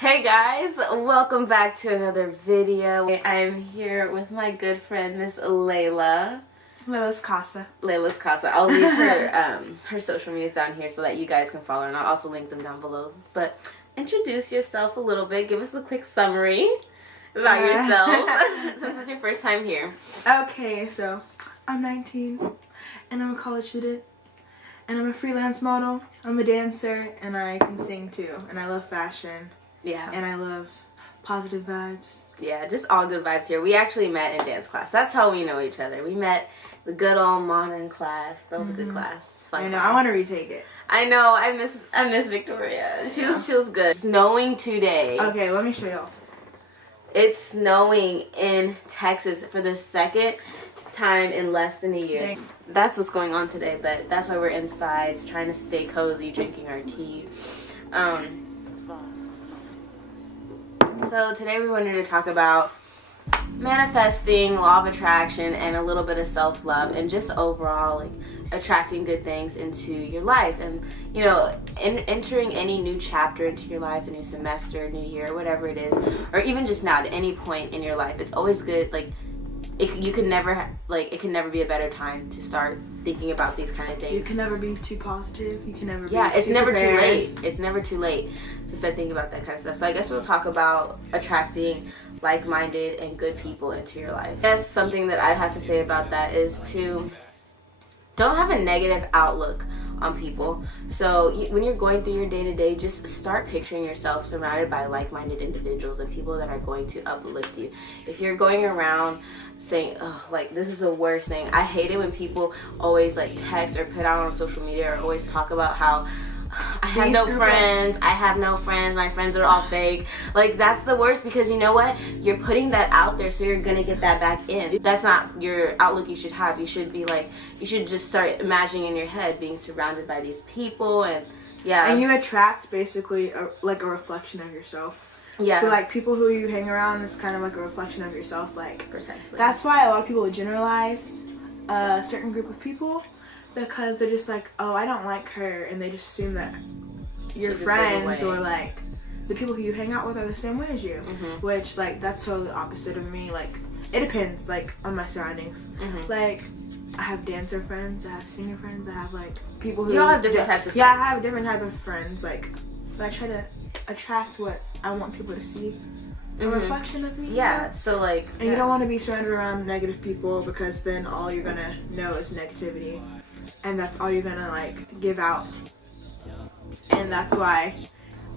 Hey guys, welcome back to another video. I'm here with my good friend Miss LAILA. Laila's Casa. LAILA's Casa. I'll leave her social medias down here so that you guys can follow her, and I'll also link them down below. But introduce yourself a little bit. Give us a quick summary about yourself since it's your first time here. Okay, so I'm 19 and I'm a college student and I'm a freelance model. I'm a dancer and I can sing too, and I love fashion. Yeah. And I love positive vibes. Yeah, just all good vibes here. We actually met in dance class. That's how we know each other. We met the good old modern class. That was a good class. I know. I want to retake it. I know. I miss Victoria. She was good. It's snowing today. Okay, let me show y'all. It's snowing in Texas for the second time in less than a year. Dang. That's what's going on today, but that's why we're inside trying to stay cozy, drinking our tea. So today we wanted to talk about manifesting, law of attraction, and a little bit of self-love, and just overall like attracting good things into your life. And you know, entering any new chapter into your life, a new semester, a new year, whatever it is, or even just now at any point in your life, it's always good. Like it can never be a better time to start thinking about these kind of things. You can never be too positive. You can never be it's too never prepared. too late. It's never too late to start thinking about that kind of stuff. So I guess we'll talk about attracting like-minded and good people into your life. I guess something that I'd have to say about that is to don't have a negative outlook on people. So when you're going through your day-to-day, just start picturing yourself surrounded by like-minded individuals and people that are going to uplift you. If you're going around saying, oh, like, this is the worst thing. I hate it when people always like text or put out on social media or always talk about how I have no friends, my friends are all fake. Like, that's the worst, because you know what? You're putting that out there, so you're gonna get that back in. That's not your outlook you should have. You should be like, you should just start imagining in your head being surrounded by these people, and yeah. And you attract basically a reflection of yourself. Yeah. So like people who you hang around is kind of like a reflection of yourself. Like Precisely. That's why a lot of people generalize a certain group of people, because they're just like, oh, I don't like her, and they just assume that your friends or like the people who you hang out with are the same way as you. Which like that's totally opposite of me. Like it depends like on my surroundings. Like I have dancer friends, I have singer friends, I have like people who you all have different types of friends. Yeah, I have different type of friends. Like, but I try to attract what I want people to see, a reflection of me. Yeah, so like, and you don't want to be surrounded around negative people, because then all you're gonna know is negativity, and that's all you're gonna like give out. And that's why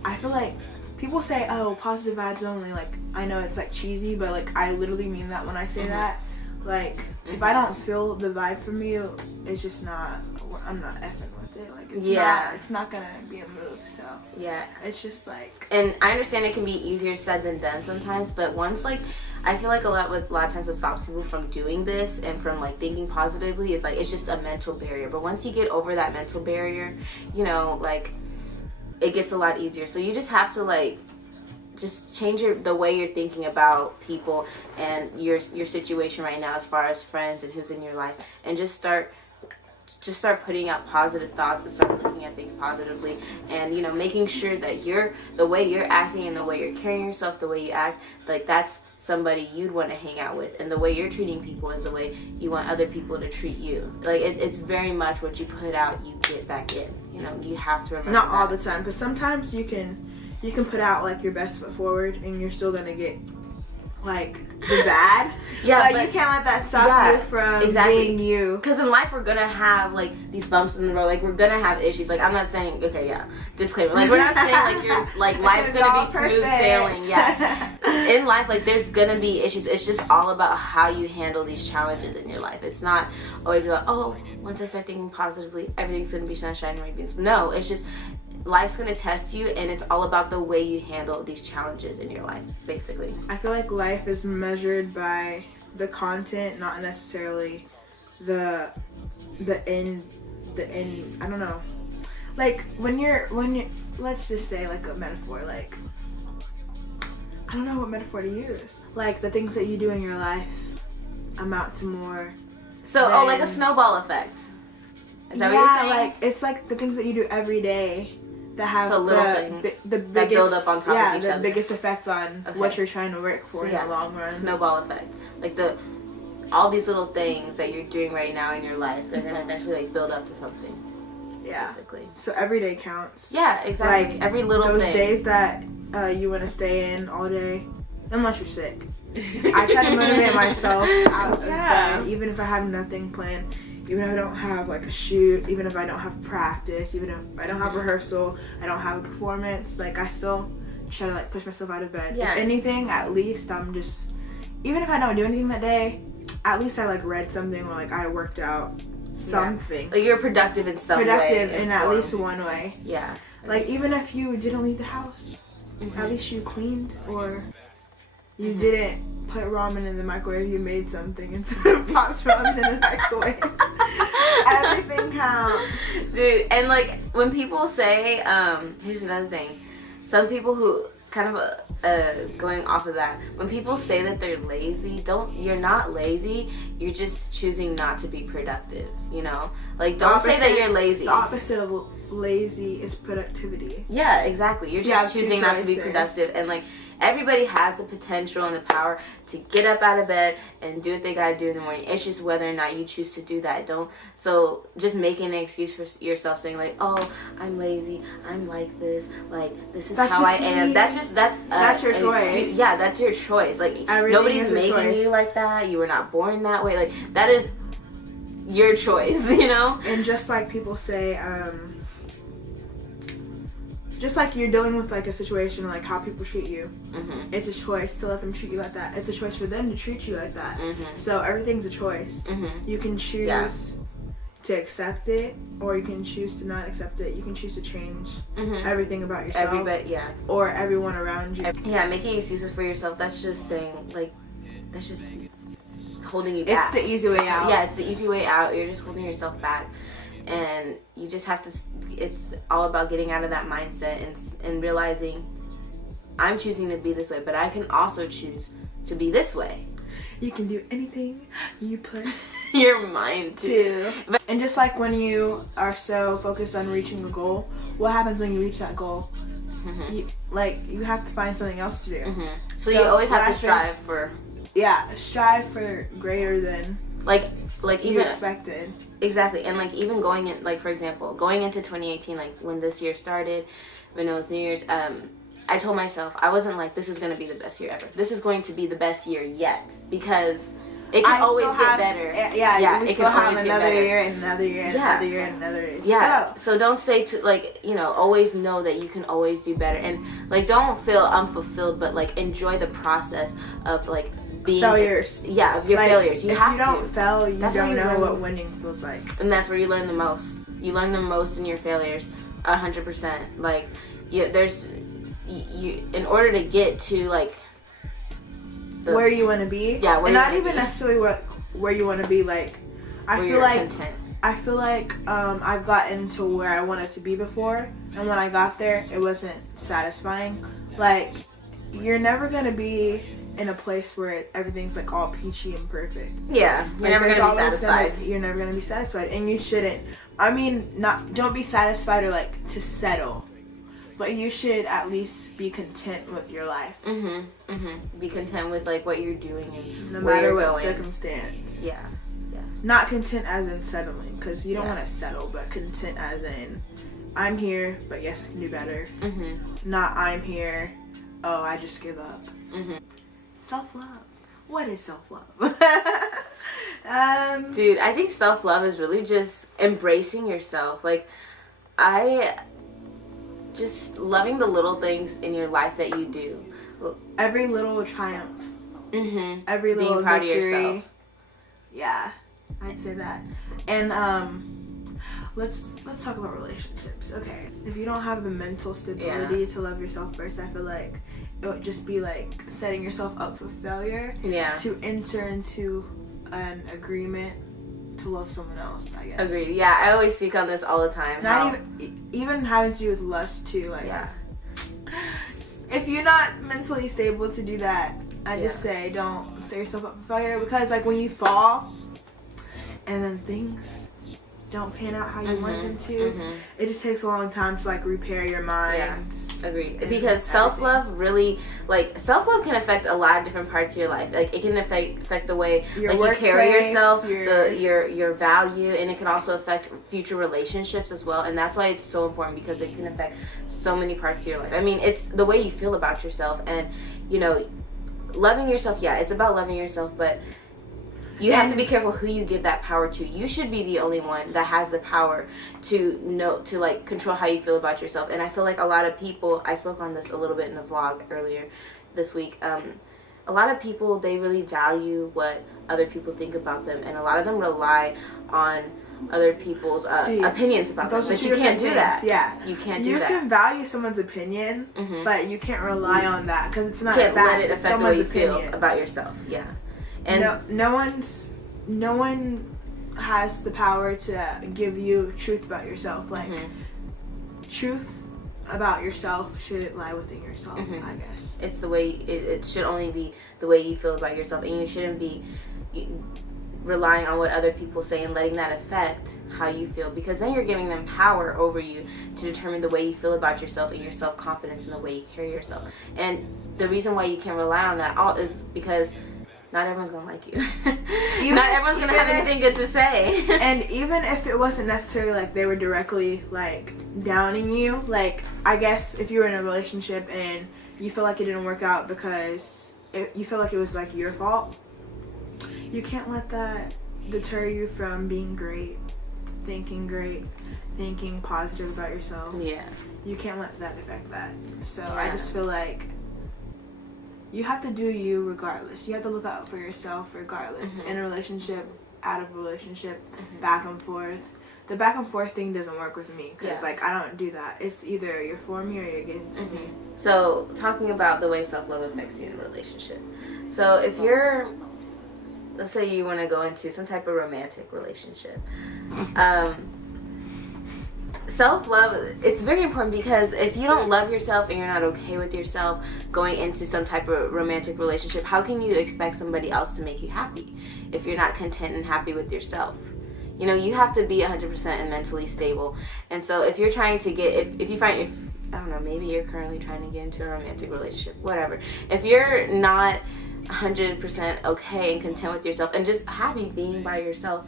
I feel like people say, oh, positive vibes only. Like, I know it's like cheesy, but like I literally mean that when I say that. Like, if I don't feel the vibe from you, it's just not, I'm not effing with it. Like, it's not gonna be a move. So yeah, it's just like, and I understand it can be easier said than done sometimes, but once like, I feel like a lot of times what stops people from doing this and from like thinking positively is like, it's just a mental barrier. But once you get over that mental barrier, you know, like it gets a lot easier. So you just have to like just change the way you're thinking about people and your situation right now as far as friends and who's in your life, and just start putting out positive thoughts and start looking at things positively, and you know, making sure that the way you're acting and the way you're carrying yourself, the way you act, like that's somebody you'd want to hang out with, and the way you're treating people is the way you want other people to treat you. Like it's very much what you put out, you get back in. You know, you have to remember not that. all the time, because sometimes you can put out like your best foot forward and you're still gonna get like the bad. Yeah, but you can't let that stop you from being you. Because in life we're gonna have like these bumps in the road. Like we're gonna have issues. Like I'm not saying, okay, yeah, disclaimer. Like we're not saying like you're like life's gonna be smooth sailing. Yeah, in life like there's gonna be issues. It's just all about how you handle these challenges in your life. It's not always about, oh, once I start thinking positively, everything's gonna be sunshine and rainbows. No, it's just life's gonna test you, and it's all about the way you handle these challenges in your life, basically. I feel like life is measured by the content, not necessarily the end. I don't know. Like when you're let's just say like a metaphor. Like I don't know what metaphor to use. Like the things that you do in your life amount to more. So like a snowball effect. Is that what you're saying? Like it's like the things that you do every day that have So little things the biggest, that build up on top of each the other. biggest effect on what you're trying to work for in the long run. Snowball effect. Like all these little things that you're doing right now in your life, they're gonna eventually like build up to something. Yeah. Basically. So every day counts. Yeah, exactly. Like every little those thing. days that you want to stay in all day, unless you're sick. I try to motivate myself out of bed, even if I have nothing planned, even if I don't have like a shoot, even if I don't have practice, even if I don't have rehearsal, I don't have a performance. Like I still try to like push myself out of bed. Yeah. If anything, at least I'm just, even if I don't do anything that day, at least I like read something or like I worked out something. Like you're productive in some way. Productive in at least one way. Yeah. Like even if you didn't leave the house, at least you cleaned, or you didn't put ramen in the microwave, you made something instead of popped ramen in the microwave. Everything counts. Dude, and like when people say, here's another thing. Some people who kind of going off of that, when people say that they're lazy, you're not lazy, you're just choosing not to be productive, you know? Like don't say that you're lazy. The opposite of lazy is productivity. Yeah, exactly. You're just choosing not to be productive, and like everybody has the potential and the power to get up out of bed and do what they gotta do in the morning. It's just whether or not you choose to do that. So just making an excuse for yourself, saying like, oh, I'm lazy, I'm like this, like this is how I am. That's your choice. Yeah, that's your choice. Like nobody's making you like that. You were not born that way. Like that is your choice, you know? And just like people say, just like you're dealing with like a situation, like how people treat you, it's a choice to let them treat you like that. It's a choice for them to treat you like that. So everything's a choice. You can choose to accept it, or you can choose to not accept it. You can choose to change everything about yourself, or everyone around you. Yeah, making excuses for yourself, that's just saying, like, that's just holding you back. It's the easy way out. Yeah, it's the easy way out. You're just holding yourself back. And you just have to, it's all about getting out of that mindset and realizing I'm choosing to be this way, but I can also choose to be this way. You can do anything you put your mind to. And just like when you are so focused on reaching a goal, what happens when you reach that goal? You have to find something else to do. So you always have to strive for. Yeah, strive for greater than like you even expected. Exactly. And like even going in, like for example, going into 2018, like when this year started, when it was New Year's, I told myself, I wasn't like, this is going to be the best year ever. This is going to be the best year yet, because it can always get better. Yeah, we it still can have always another get better. year and another year and another year and another year. Yeah. So don't say to, like, you know, always know that you can always do better. And like, don't feel unfulfilled, but like enjoy the process of like being failures. Yeah, of your failures. If you don't fail, you don't know what winning feels like. And that's where you learn the most. You learn the most in your failures, 100%. Like, you in order to get to like where you want to be. Yeah, and not even necessarily where you want to be. Like, I feel like content. I feel like I've gotten to where I wanted to be before, and when I got there, it wasn't satisfying. Like, you're never gonna be in a place where everything's like all peachy and perfect. Yeah, you're never gonna be satisfied. You're never gonna be satisfied, and you shouldn't. I mean, don't be satisfied or like to settle, but you should at least be content with your life. Be content with like what you're doing and no matter what circumstance. Yeah. Not content as in settling, because you don't want to settle, but content as in I'm here, but yes, I can do better. Not I'm here, oh, I just give up. Self-love. What is self-love? Dude, I think self-love is really just embracing yourself. Like, just loving the little things in your life that you do. Every little triumph. Every being little proud victory. of yourself. Yeah, I'd say that. And let's talk about relationships. Okay, if you don't have the mental stability to love yourself first, I feel like it would just be like setting yourself up for failure. To enter into an agreement to love someone else, I guess. Agreed. Yeah, I always speak on this all the time. Not even having to do with lust too. Like, if you're not mentally stable to do that, I just say don't set yourself up for failure, because like when you fall and then things don't pan out how you want them to, it just takes a long time to like repair your mind. Yeah, agreed. Because self-love really, like, self-love can affect a lot of different parts of your life. Like, it can affect the way like you carry yourself, your value, and it can also affect future relationships as well. And that's why it's so important, because it can affect so many parts of your life. I mean, it's the way you feel about yourself, and you know, loving yourself. Yeah, it's about loving yourself, but you have to be careful who you give that power to. You should be the only one that has the power to like control how you feel about yourself. And I feel like a lot of people, I spoke on this a little bit in the vlog earlier this week, a lot of people, they really value what other people think about them, and a lot of them rely on other people's opinions about them. But you can't do that. Yeah, you can't do that. You can value someone's opinion, but you can't rely on that, because it's not. You can't let it affect the way you feel about yourself. Yeah. And no one has the power to give you truth about yourself. Like, truth about yourself should lie within yourself, I guess. It's the way, it should only be the way you feel about yourself, and you shouldn't be relying on what other people say and letting that affect how you feel, because then you're giving them power over you to determine the way you feel about yourself and your self-confidence and the way you carry yourself. And the reason why you can't rely on that all is because not everyone's gonna like you. Not everyone's gonna have anything good to say. And even if it wasn't necessarily like they were directly like downing you, like, I guess if you were in a relationship and you feel like it didn't work out because you feel like it was like your fault, you can't let that deter you from being great, thinking positive about yourself. Yeah. You can't let that affect that. So yeah. I just feel like you have to do you regardless. You have to look out for yourself regardless. In a relationship, out of a relationship, back and forth. The back and forth thing doesn't work with me, because like, I don't do that. It's either you're for me or you're against me. So talking about the way self-love affects you in a relationship. So if you're, let's say you want to go into some type of romantic relationship, self-love, it's very important, because if you don't love yourself and you're not okay with yourself going into some type of romantic relationship, how can you expect somebody else to make you happy if you're not content and happy with yourself? You know, you have to be 100% and mentally stable. And so if you're trying to get, if you find, I don't know, maybe you're currently trying to get into a romantic relationship, whatever. If you're not 100% okay and content with yourself and just happy being by yourself,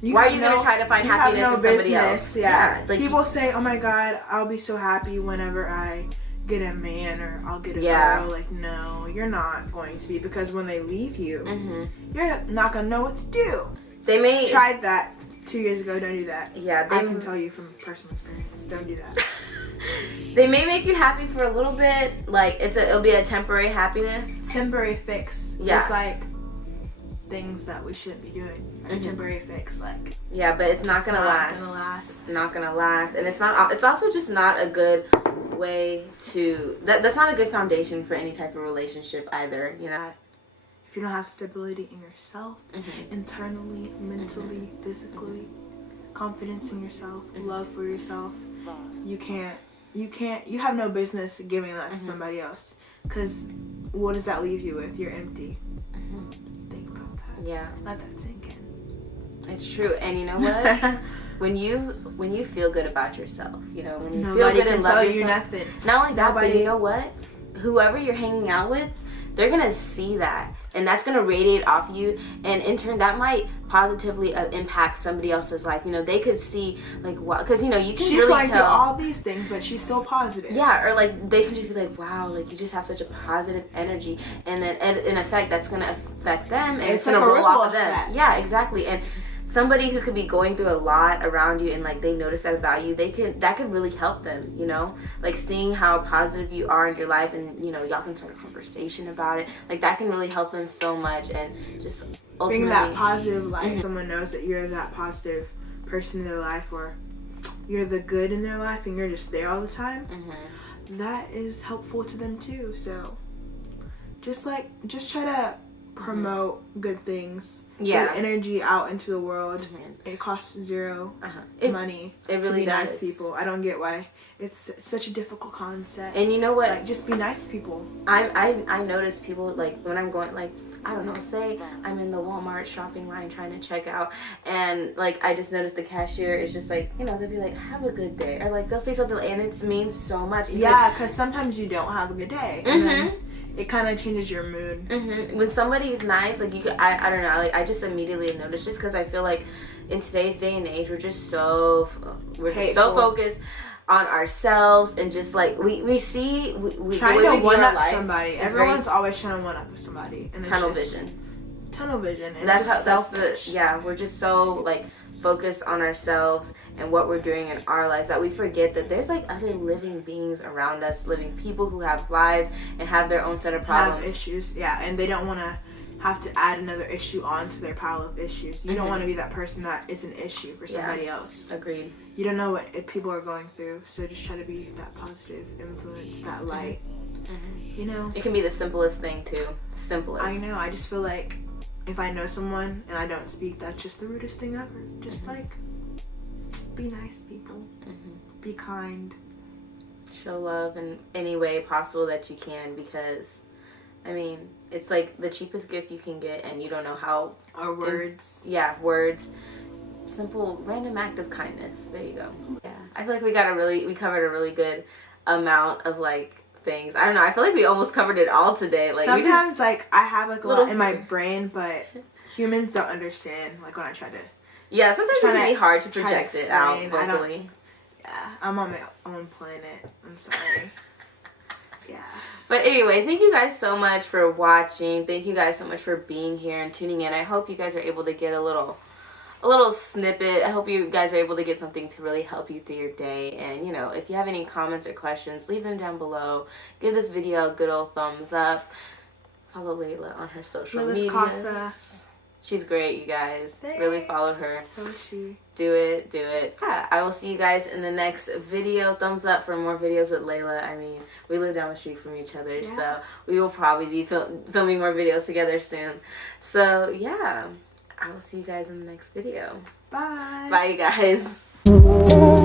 why are you going to try to find happiness in somebody else? Yeah. Like, people say, oh my God, I'll be so happy whenever I get a man or I'll get a girl. Like, no, you're not going to be, because when they leave you, you're not going to know what to do. They may tried that 2 years ago. Don't do that. Yeah, I can tell you from personal experience. Don't do that. They may make you happy for a little bit. Like, it'll be a temporary happiness. Temporary fix. Yeah. It's like things that we shouldn't be doing. A temporary fix, like. Yeah, but it's not gonna last. Not gonna last, and it's not. It's also just not a good way to. That's not a good foundation for any type of relationship either. You know. If you don't have stability in yourself, internally, mentally, physically, confidence in yourself, love for yourself, you have no business giving that to somebody else, because what does that leave you with? You're empty. Think about that. Yeah. Let that sink in. It's true. And you know what? when you feel good about yourself, you know, when you feel good and love yourself, not only that, but you know what? Whoever you're hanging out with, they're gonna see that, and that's gonna radiate off you, and in turn that might positively impact somebody else's life. You know, they could see like, wow, because you know, you can she's really going tell through all these things, but she's still positive. Yeah, or like they can just be like, wow, like you just have such a positive energy, and then in effect that's gonna affect them, and it's gonna roll off of them. Yeah, exactly. And somebody who could be going through a lot around you, and like they notice that about you, that could really help them, you know, like seeing how positive you are in your life, and you know, y'all can start a conversation about it, like that can really help them so much, and just ultimately bring that positive light. Someone knows that you're that positive person in their life, or you're the good in their life, and you're just there all the time. That is helpful to them too. So just try to promote good things, good energy out into the world. It costs zero money to be nice to people. I don't get why it's such a difficult concept. And you know what? Like, just be nice to people. I notice people, like when I'm going, like I don't know, say I'm in the Walmart shopping line trying to check out, and like I just noticed the cashier is just like, you know, they'll be like, have a good day, or like they'll say something, and it means so much. Yeah, because sometimes you don't have a good day, and then it kind of changes your mood. When somebody's nice, like you could, I don't know, like I just immediately notice, just because I feel like in today's day and age, we're just so focused on ourselves, and just like we see we trying to one up somebody. Everyone's always trying to one up somebody, and tunnel vision. And that's how selfish. We're just so like focused on ourselves and what we're doing in our lives that we forget that there's like other living beings around us, living people who have lives and have their own set of problems, have issues. And they don't want to have to add another issue onto their pile of issues. You don't want to be that person that is an issue for somebody else. Agreed. You don't know what people are going through, so just try to be that positive influence, that light. You know, it can be the simplest thing too. Simplest. I know. I just feel like if I know someone and I don't speak, that's just the rudest thing ever. Just like, be nice, people. Be kind. Show love in any way possible that you can, because I mean, it's like the cheapest gift you can get, and you don't know how. Our words. Words. Simple, random act of kindness. There you go. Yeah, I feel like we covered a really good amount of like things. I don't know. I feel like we almost covered it all today. Like sometimes, like I have like a lot in my brain, but humans don't understand. Like when I try to. Yeah, sometimes it can be hard to project it out vocally. I'm on my own planet. I'm sorry. But anyway, thank you guys so much for watching. Thank you guys so much for being here and tuning in. I hope you guys are able to get a little snippet. I hope you guys are able to get something to really help you through your day. And you know, if you have any comments or questions, leave them down below. Give this video a good old thumbs up. Follow Layla on her social media. She's great, you guys. Thanks. Really follow her. So is she. Do it. Yeah, I will see you guys in the next video. Thumbs up for more videos with Layla. I mean, we live down the street from each other, so we will probably be filming more videos together soon. So, yeah. I will see you guys in the next video. Bye. Bye, you guys.